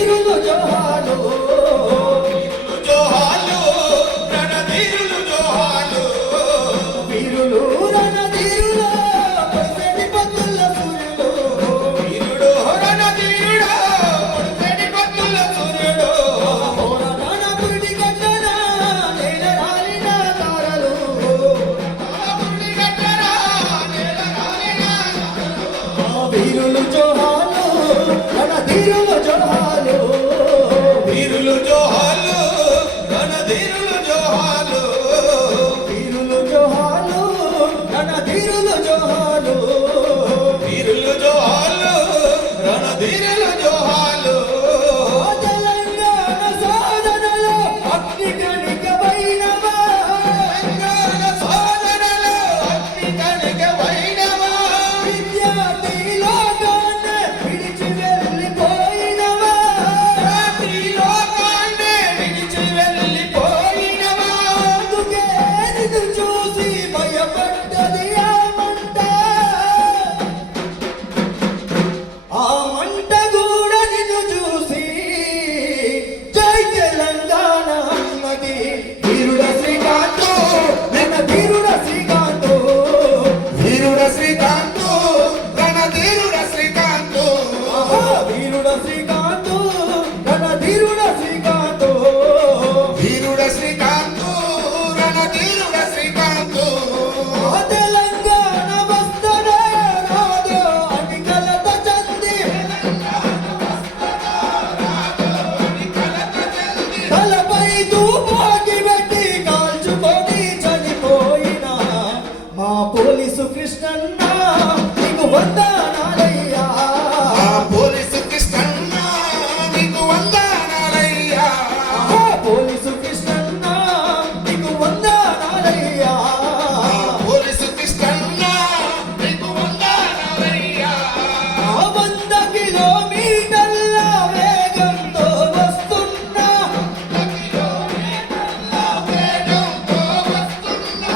రణధీరులు జోహాలు జోహాలు రణధీరులు జోహాలు వీరులు రణధీరులు పొడిసేటి పొద్దుల సూర్యుడు వీరుడు రణధీరుడు పొడిసేటి పొద్దుల సూర్యుడు పోరాటాన పురిటి గడ్డన నేల రాలిన తారలు పురిటి గడ్డన నేల రాలిన వీరులు జోహాలు రణధీరులు జోహాలు వీరులు జోహాలు రణధీరులు జోహాలు వీరులు జోహాలు రణధీరులు జోహాలు వీరులు జోహాలు రణధీరులు జోహాలు తెలంగాణ సాధనలో అగ్ని కణికమైనవా తెలంగాణ సాధనలో అగ్ని కణికమైనవా విద్యార్థి లోకాన్ని విడిచి వెళ్ళిపోయినవా ఈ లోకాన్నే విడిచి వెళ్ళిపోయినవా అందుకే నిన్ను చూసి భయపడ్డది ఆ మంట కూడా నిన్ను చూసి జై తెలంగాణ అన్నది వీరుడ శ్రీకాంత్ నిన్న వీరుడ శ్రీకాంత్ వీరుడ శ్రీకాంత్ రణధీరుడ శ్రీకాంత్ వీరుడ శ్రీకాంత్ రణధీరుడ శ్రీకాంత్ వీరుడ శ్రీకాంత్ రణధీరుడ శ్రీకాంత్ తెలంగాణ వస్తనే రాదో అని కలత చంది తలపై తుపాకి పెట్టి కాల్చుకొని చనిపోయిన మా పోలీసు కృష్ణన్న నీకు వందనాలయ్యా పోలీసు కృష్ణన్న నీకు వందనాలయ్యా పోలీసు కృష్ణన్న నీకు వందనాలయ్యా పోలీసు కృష్ణన్న నీకు వందనాలయ్యా 100 కిలోమీటర్ల వేగంతో వస్తున్నా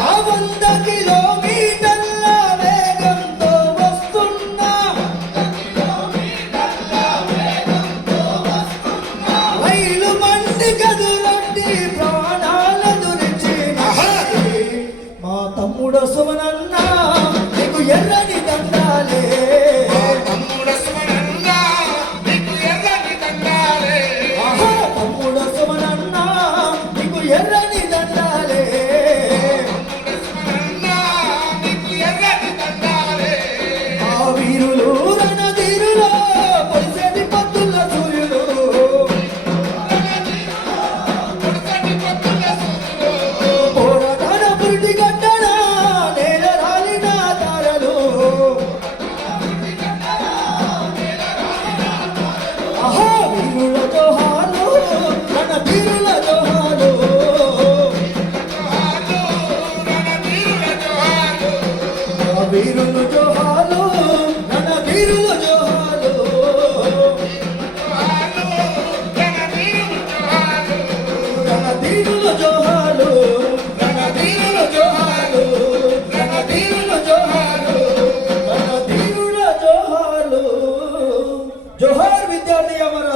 100 కిలోమీటర్ల వేగంతో వస్తున్నా రైలు మండి గదులొట్టి ప్రాణాల దురిచిన మా తమ్ముడు సుమనన్న నీకు ఎర్రని దండాలే తమ్ముడు సుమనన్న నీకు ఎర్రని దండాలే తమ్ముడు సుమనన్న నీకు ఎర్రని దండాలే సుమనన్న నీకు ఎర్రని దండాలే ఆ వీరులు రణధీరులు పొడిసేటి పొద్దుల సూర్యుడు పొడిసెటి పొద్దుల సూర్యుడు పోరాటాన పురిటి గడ్డన నేల రాలిన తారలు వీరుల జోహాలు రణధీరుల జోహాలు రణధీరుల జోహాలు వీరులు జోహాలు రణధీరుల జోహాలు రణధీరుల జోహాలు రణధీరుల జోహాలు రణధీరుల జోహాలు రణధీరుల జోహాలు జోహార్ విద్యార్థి అమర